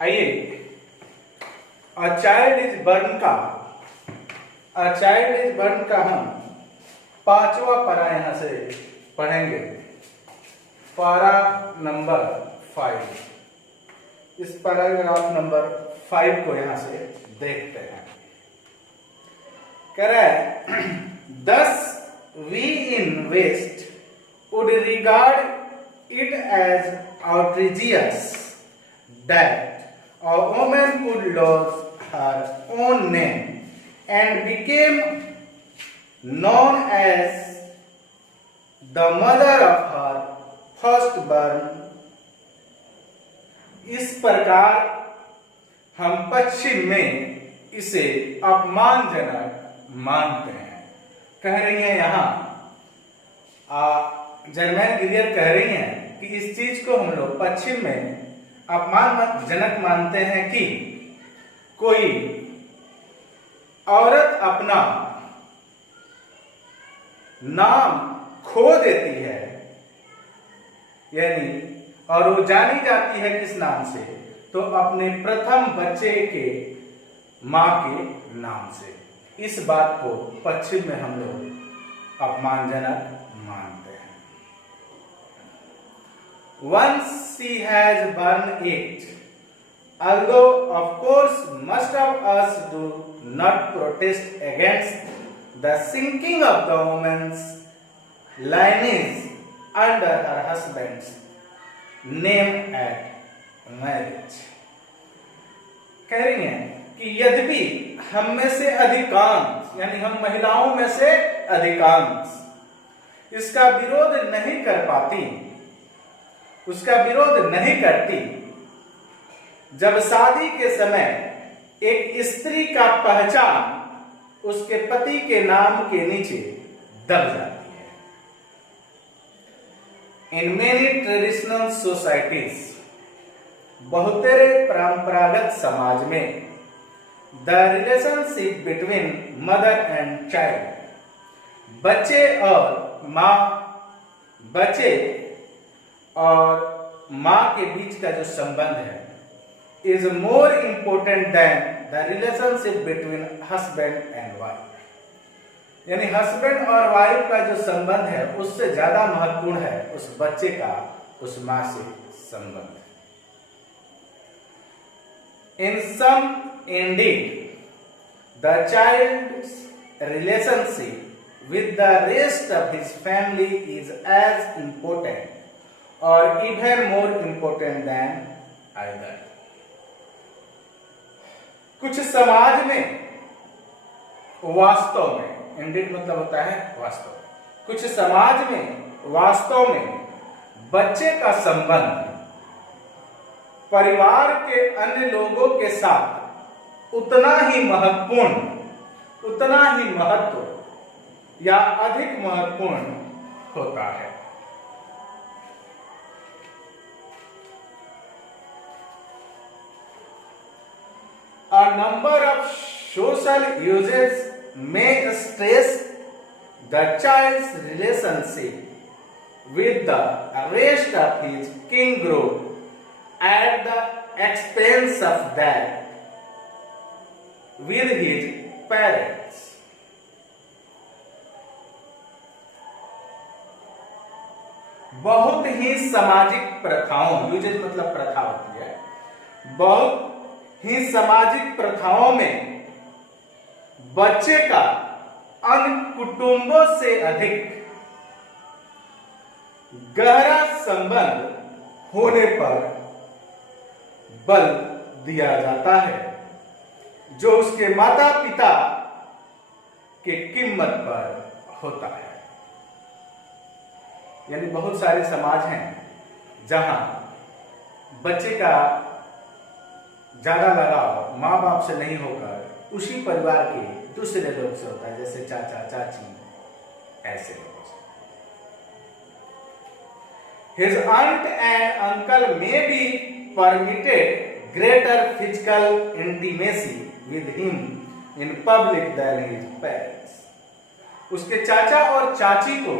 आइए, a child is burn का हम पांचवा पारा यहां से पढ़ेंगे। पारा नंबर 5। इस पैराग्राफ नंबर 5 को यहां से देखते हैं। कह रहा है thus we in west would regard it as outrageous that a woman could lose her own name and became known as the mother of her firstborn। इस प्रकार हम पश्चिम में इसे अपमानजनक मानते हैं। कह रही हैं यहाँ जर्मैन गिलियर कह रही हैं कि इस चीज को हम लोग पश्चिम में अपमानजनक मानते हैं कि कोई औरत अपना नाम खो देती है, यानी और वो जानी जाती है किस नाम से, तो अपने प्रथम बच्चे के मां के नाम से। इस बात को पश्चिम में हम लोग अपमानजनक मानते हैं। Once she has burned it, although of course most of us do not protest against the sinking of the woman's lineage under her husband's name at marriage। कह रही हैं कि यद्यपि हम में से अधिकांश, यानी हम महिलाओं में से अधिकांश इसका विरोध नहीं कर पाती, उसका विरोध नहीं करती, जब शादी के समय एक स्त्री का पहचान उसके पति के नाम के नीचे दब जाती है। इन मेनी ट्रेडिशनल सोसाइटीज, बहुतेरे परंपरागत समाज में, the relationship between mother and child, बच्चे और मां के बीच का जो संबंध है, is more important than the relationship between husband and wife. यानी हस्बैंड और वाइफ का जो संबंध है उससे ज्यादा महत्वपूर्ण है उस बच्चे का उस मां से संबंध। In sum indeed the child's relationship with the rest of his family is as important or even more important than either। कुछ समाज में वास्तव में, इंडिड मतलब होता है वास्तव, कुछ समाज में वास्तव में बच्चे का संबंध परिवार के अन्य लोगों के साथ उतना ही महत्वपूर्ण, उतना ही महत्व या अधिक महत्वपूर्ण होता है। A number of social uses may stress the child's relationship with the rest of his kin group at the expense of that with his parents। बहुत ही सामाजिक प्रथाओं, यूजेज मतलब प्रथा होती है, बहुत ही सामाजिक प्रथाओं में बच्चे का अन्य कुटुंबों से अधिक गहरा संबंध होने पर बल दिया जाता है, जो उसके माता पिता के कीमत पर होता है। यानी बहुत सारे समाज हैं जहां बच्चे का ज्यादा लगाव माँ बाप से नहीं होकर उसी परिवार के दूसरे लोग से होता है, जैसे चाचा चाची, ऐसे लोग। His aunt and uncle may be permitted greater physical intimacy with him in public than his parents। उसके चाचा और चाची को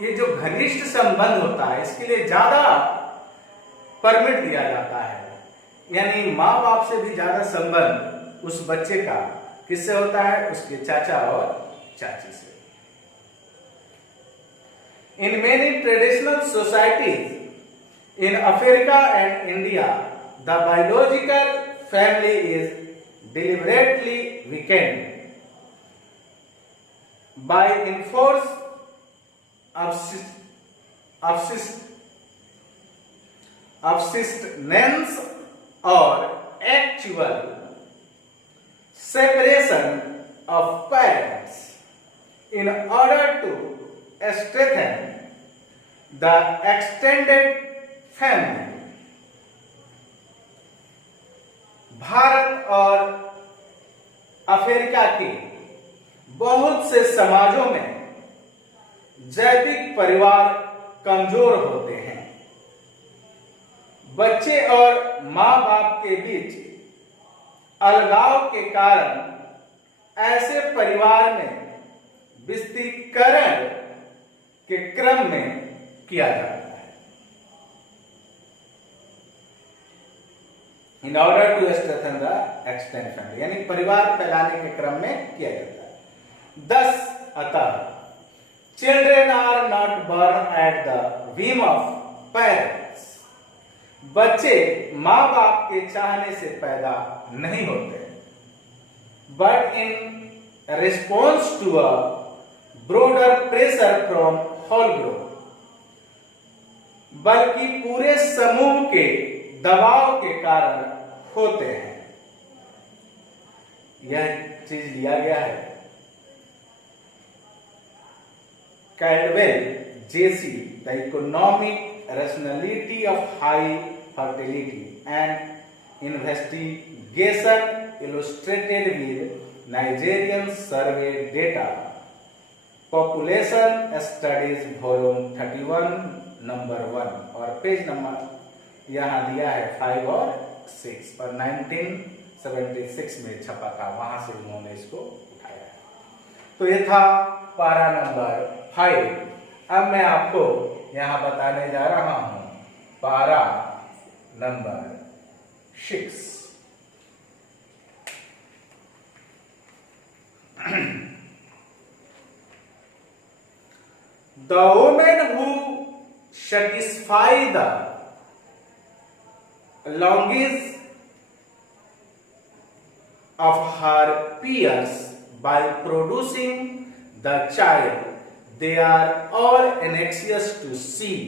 ये जो घनिष्ठ संबंध होता है इसके लिए ज्यादा परमिट दिया जाता है, यानी माँ बाप से भी ज्यादा संबंध उस बच्चे का किससे होता है? उसके चाचा और चाची से। इन many traditional societies in Africa and India the biological family is deliberately weakened by enforced abstinence or actual separation of parents in order to strengthen the extended family. Bharat और अफ्रीका के बहुत से समाजों में जैविक परिवार कमजोर होते हैं। बच्चे और मां बाप के बीच अलगाव के कारण ऐसे परिवार में विस्तीर्ण के क्रम में किया जाता है। In order to strengthen the extended family, यानी परिवार फैलाने के क्रम में किया जाता है। दस अतः children are not born at the whim of parents, बच्चे मां बाप के चाहने से पैदा नहीं होते, but in response to a broader pressure from whole group, बल्कि पूरे समूह के दबाव के कारण होते हैं। यह चीज लिया गया है Caldwell J C the economic rationality of high fertility and investigation illustrated with Nigerian survey data population studies volume 31 number 1 और पेज नंबर यहां दिया है 5 और 6 और 1976 में छपा था, वहां से उन्होंने इसको उठाया है। तो ये था पारा नंबर 5। अब मैं आपको यहां बताने जा रहा हूं पारा number 6। The women who satisfy the longings of her peers by producing the child they are all anxious to see,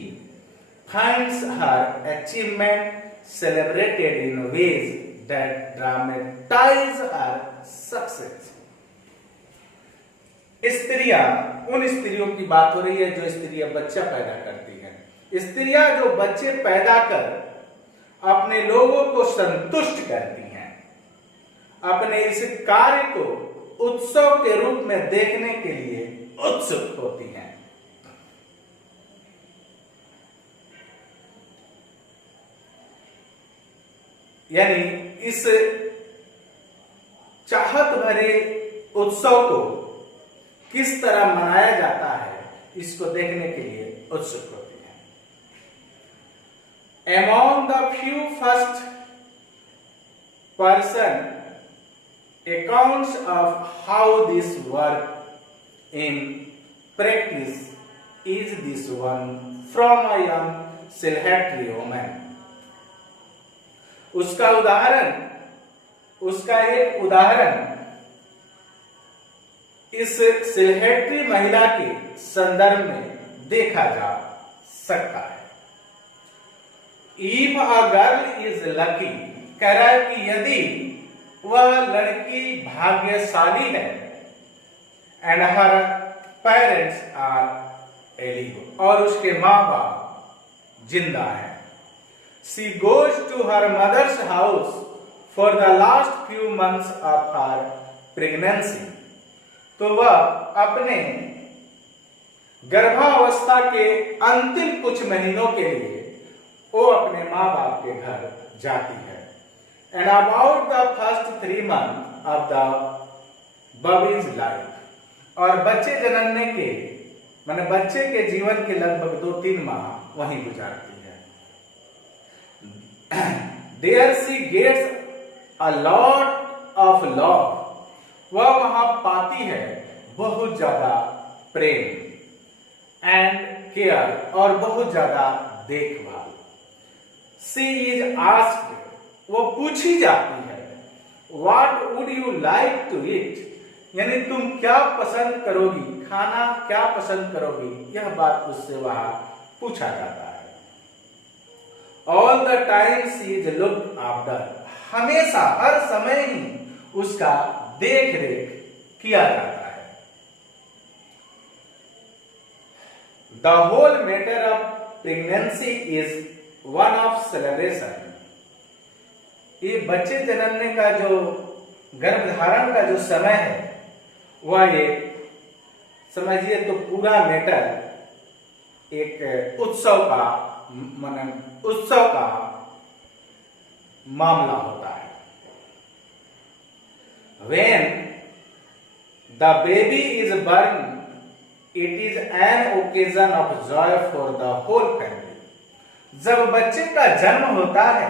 finds her achievement celebrated in ways that dramatize her success. स्त्रियां, उन स्त्रियों की बात हो रही है जो स्त्रियां बच्चा पैदा करती हैं। स्त्रियां जो बच्चे पैदा कर अपने लोगों को संतुष्ट करती हैं, अपने इस कार्य को उत्सव के रूप में देखने के लिए उत्सुक होती हैं। यानी इस चाहत भरे उत्सव को किस तरह मनाया जाता है, इसको देखने के लिए उत्सुक होती है। Among the few first person accounts of how this work in practice is this one from a young Silhouette woman. उसका एक उदाहरण इस सिलहेट्री महिला के संदर्भ में देखा जा सकता है। If a girl is lucky, कह रहा है कि यदि वह लड़की भाग्यशाली है, and her parents are alive, और उसके माँ बाप जिंदा हैं, she goes to her mother's house for the last few months of her pregnancy, तो वह अपने गर्भावस्था के अंतिम कुछ महीनों के लिए वो अपने माँ बाप के घर जाती है। And about the first 3 months of the babies life, और बच्चे जन्मने के माने बच्चे के जीवन के लगभग 2-3 माह वहीं गुजारती है। There she gets a lot of love, वह वहां पाती है बहुत ज्यादा प्रेम, एंड केयर, और बहुत ज्यादा देखभाल। शी इज आस्क्ड, वो पूछी जाती है, what would you like to eat, यानी तुम क्या पसंद करोगी, खाना क्या पसंद करोगी, यह बात उससे वहां पूछा जाता है। All the time she is looked after, हमेशा हर समय ही उसका देख रेख किया जाता है। The whole matter of pregnancy is one of celebration, ये बच्चे जन्मने का जो गर्भधारण का जो समय है वह एक समझिए तो पूरा मैटर एक उत्सव का मामला होता है। When the baby is born, it is an occasion of joy for the whole family. जब बच्चे का जन्म होता है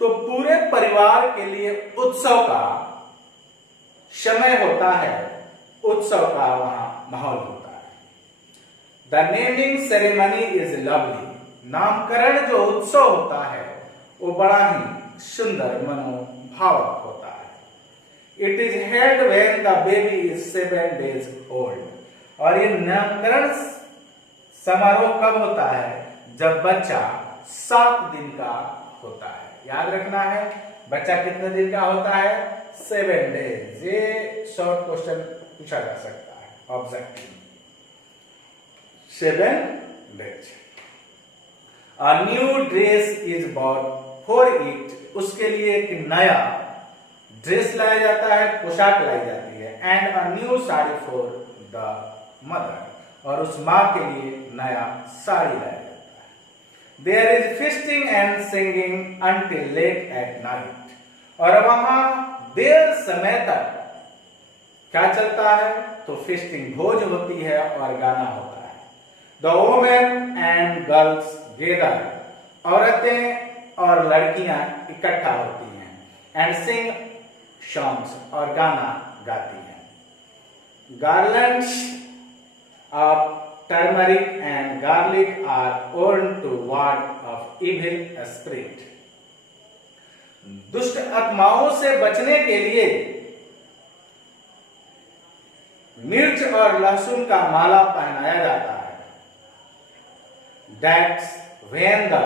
तो पूरे परिवार के लिए उत्सव का समय होता है, उत्सव का वहां माहौल होता है। The naming ceremony is lovely, नामकरण जो उत्सव होता है वो बड़ा ही सुंदर मनोभावक होता है। It is held when the baby is 7 days old, और ये नामकरण समारोह कब होता है, जब बच्चा 7 दिन का होता है। याद रखना है बच्चा कितने दिन का होता है, 7 days। ये शॉर्ट क्वेश्चन पूछा जा सकता है objective. 7 days। A new dress is bought for it, उसके लिए एक नया ड्रेस लाया जाता है, पोशाक लाई जाती है। And a new sari for the mother, और उस माँ के लिए नया साड़ी लाया जाता है। There is feasting and singing until late at night, और वहां देर समय तक क्या चलता है, तो फिस्टिंग भोज होती है और गाना होता है। The women and girls gather, औरतें और लड़कियां इकट्ठा होती हैं। एंड सिंग सॉन्ग्स, और गाना गाती हैं। Garlands of turmeric and garlic are worn to ward off evil spirit, दुष्ट आत्माओं से बचने के लिए मिर्च और लहसुन का माला पहनाया जाता है। That's when the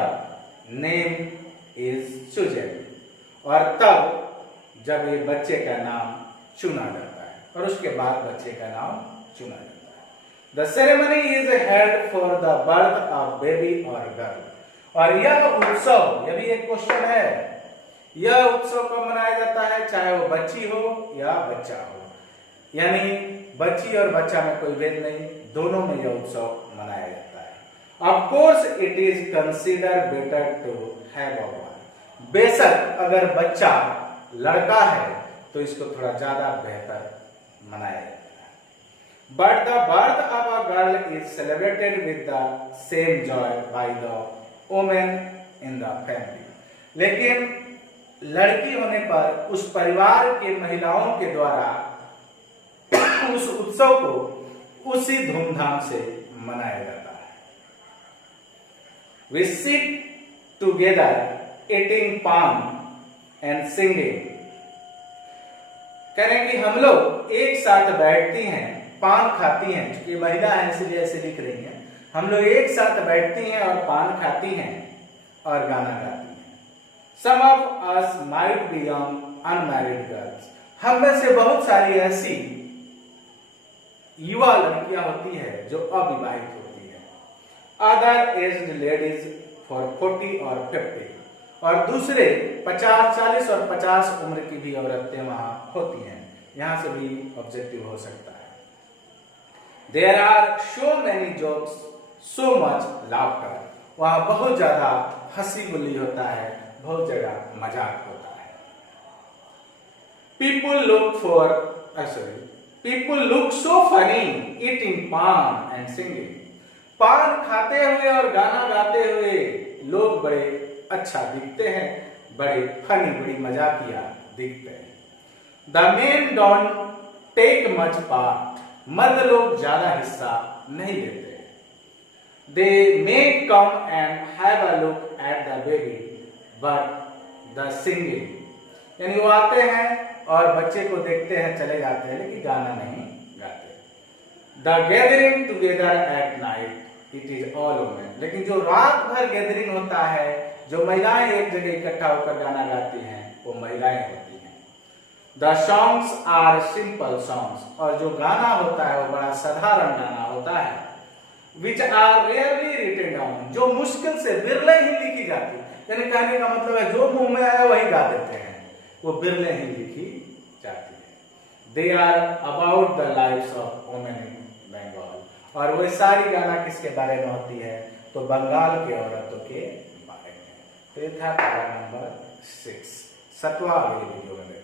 name is chosen, और तब जब ये बच्चे का नाम चुना जाता है, और उसके बाद बच्चे का नाम चुना जाता है। The ceremony is held for the birth of baby or girl, और यह उत्सव, यह भी एक क्वेश्चन है, यह उत्सव कब मनाया जाता है, चाहे वो बच्ची हो या बच्चा हो, यानी बच्ची और बच्चा में कोई भेद नहीं, दोनों में यह उत्सव मनाया जाता है। Of course it is consider better to have a boy, बेशक अगर बच्चा लड़का है तो इसको थोड़ा ज्यादा बेहतर मनाया जाता है। But the birth of a girl is celebrated with the same Joy by the women in the family, लेकिन लड़की होने पर उस परिवार के महिलाओं के द्वारा उस उत्सव को उसी धूमधाम से मनाया जाता है। We sit together eating pan and singing, कह रहे हैं कि हम लोग एक साथ बैठती हैं, पान खाती हैं, क्योंकि महिला है इसलिए ऐसे लिख रही हैं, हम लोग एक साथ बैठती हैं और पान खाती हैं और गाना गाती हैं। Some of us might be young unmarried girls, हम में से बहुत सारी ऐसी युवा लड़कियां होती है जो अविवाहित होती है। अदर एज्ड लेडीज फॉर 40 और 50, और दूसरे 50, 40 और 50 उम्र की भी औरतें वहां होती हैं। यहां से भी ऑब्जेक्टिव हो सकता है। There are so many jokes, so much laughter, वहां बहुत ज्यादा हंसी गुल्ली होता है, बहुत जगह मजाक होता है। People look so funny eating pan and singing. पान खाते हुए और गाना गाते हुए लोग बड़े अच्छा दिखते हैं बड़े फनी, बड़ी मजाकिया दिखते हैं। The men don't take much part, मर्द लोग ज्यादा हिस्सा नहीं लेते। They may come and have a look at the baby but the singing, यानी वो आते हैं और बच्चे को देखते हैं, चले जाते हैं, लेकिन गाना नहीं गाते। The gathering together at night it is all women, लेकिन जो रात भर गैदरिंग होता है, जो महिलाएं एक जगह इकट्ठा होकर गाना गाती हैं, वो महिलाएं होती हैं। The songs are simple songs, और जो गाना होता है वो बड़ा साधारण गाना होता है। Which are rarely written down, जो मुश्किल से, बिरले ही लिखी जाती है। यानी कहने का मतलब है जो मुंह में आया वही गा देते हैं, वो बिरले ही लिखी जाती है। They are about the lives of women in Bengal, और वो सारी गाना किसके बारे में होती है, तो बंगाल के औरतों के बारे में। तो ये था पैरा नंबर 6, 7वां अगले वीडियो में।